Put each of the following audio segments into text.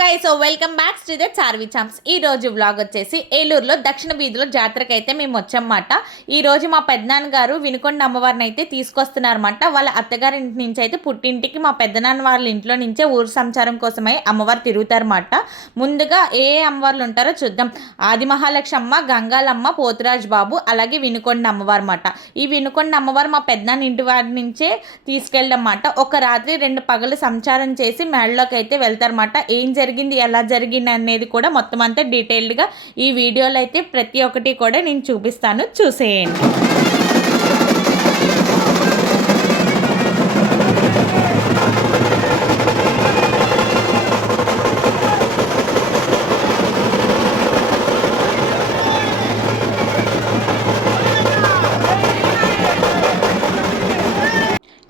Guys, welcome back to the Charvi Champs. ఈ రోజు vlog వచ్చేసి ఏలూరులో దక్షిణ వీధిలో జాతరకి అయితే మేము వచ్చామన్నమాట. ఈ రోజు మా పెద్దనాన్న గారు వినుకొండ అమ్మవారిని అయితే తీసుకొస్తున్నారన్నమాట. వాళ్ళ అత్తగారి ఇంటి నుంచి అయితే పుట్టింటికి మా పెద్దనాన్న వాళ్ళ ఇంట్లో నుంచే ఊరు సంచారం కోసమై అమ్మవారు తిరుగుతారన్నమాట. ముందుగా ఏ అమ్మవార్లు ఉంటారో చూద్దాం. ఆది మహాలక్ష్మమ్మ, గంగాలమ్మ, పోతురాజు బాబు, అలాగే వినుకొండ అమ్మవారు అన్నమాట. ఈ వినుకొండ అమ్మవారు మా పెద్దనాన్న ఇంటి వారి నుంచే తీసుకెళ్ళమాట. ఒక రాత్రి 2 పగలు సంచారం చేసి మేడలోకి అయితే వెళ్తారన్నమాట. ఏం జరిగింది, ఎలా జరిగింది అనేది కూడా మొత్తం అంతా డీటెయిల్డ్గా ఈ వీడియోలో అయితే ప్రతి ఒక్కటి కూడా నేను చూపిస్తాను, చూసేయండి.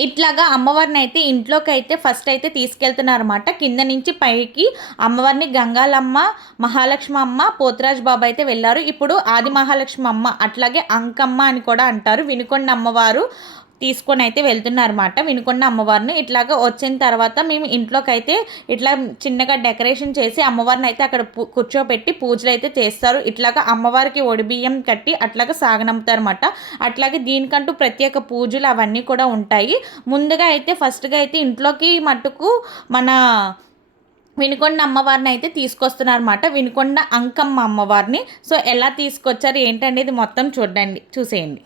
ఇట్లాగా అమ్మవారిని అయితే ఇంట్లోకి అయితే ఫస్ట్ అయితే తీసుకెళ్తున్నారన్నమాట. కింద నుంచి పైకి అమ్మవారిని గంగాలమ్మ, మహాలక్ష్మి అమ్మ, పోతురాజు బాబు అయితే వెళ్ళారు. ఇప్పుడు ఆది మహాలక్ష్మి అమ్మ, అట్లాగే అంకమ్మ అని కూడా అంటారు, వినుకొండ అమ్మవారు తీసుకొని అయితే వెళ్తున్నారన్నమాట. వినుకొండ అమ్మవారిని ఇట్లాగా వచ్చిన తర్వాత మేము ఇంట్లోకి అయితే ఇట్లా చిన్నగా డెకరేషన్ చేసి అమ్మవారిని అయితే అక్కడ కూర్చోబెట్టి పూజలు అయితే చేస్తారు. ఇట్లాగా అమ్మవారికి ఒడిబియ్యం కట్టి అట్లాగా సాగనంపుతారన్నమాట. అట్లాగే దీనికంటూ ప్రత్యేక పూజలు అవన్నీ కూడా ఉంటాయి. ముందుగా అయితే ఫస్ట్గా అయితే ఇంట్లోకి మట్టుకు మన వినుకొండ అమ్మవారిని అయితే తీసుకొస్తున్నారన్నమాట. వినుకొండ అంకమ్మ అమ్మవారిని. సో ఎలా తీసుకొచ్చారు ఏంటనేది మొత్తం చూసేయండి.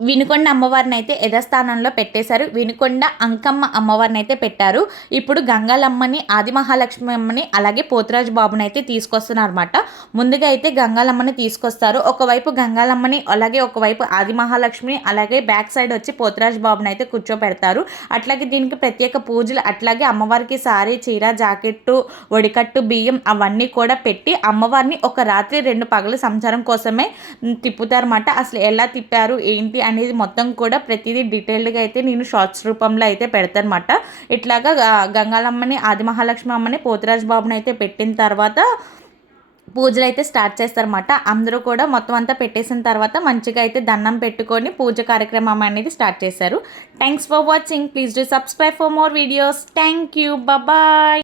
వినుకొండ అమ్మవారిని అయితే యథాస్థానంలో పెట్టేశారు. వినుకొండ అంకమ్మ అమ్మవారిని అయితే పెట్టారు. ఇప్పుడు గంగాలమ్మని, ఆది మహాలక్ష్మి అమ్మని, అలాగే పోతురాజు బాబుని అయితే తీసుకొస్తున్నారన్నమాట. ముందుగా అయితే గంగాలమ్మని తీసుకొస్తారు. ఒకవైపు గంగాలమ్మని, అలాగే ఒకవైపు ఆది మహాలక్ష్మిని, అలాగే బ్యాక్ సైడ్ వచ్చి పోతురాజు బాబుని అయితే కూర్చోపెడతారు. అట్లాగే దీనికి ప్రత్యేక పూజలు, అట్లాగే అమ్మవారికి సారీ, చీర, జాకెట్టు, ఒడికట్టు, బియ్యం అవన్నీ కూడా పెట్టి అమ్మవారిని ఒక రాత్రి 2 పగలు సంచారం కోసమే తిప్పుతారన్నమాట. అసలు ఎలా తిప్పారు ఏంటి అనేది మొత్తం కూడా ప్రతిదీ డీటెయిల్డ్గా అయితే నేను షార్ట్స్ రూపంలో అయితే పెడతానమాట. ఇట్లాగా గంగాలమ్మని, ఆది మహాలక్ష్మి అమ్మని, పోతురాజు బాబుని అయితే పెట్టిన తర్వాత పూజలు అయితే స్టార్ట్ చేస్తారన్నమాట. అందరూ కూడా మొత్తం అంతా పెట్టేసిన తర్వాత మంచిగా అయితే దండం పెట్టుకొని పూజ కార్యక్రమం అనేది స్టార్ట్ చేశారు. Thanks for watching. Please do subscribe for more videos. Thank you. Bye.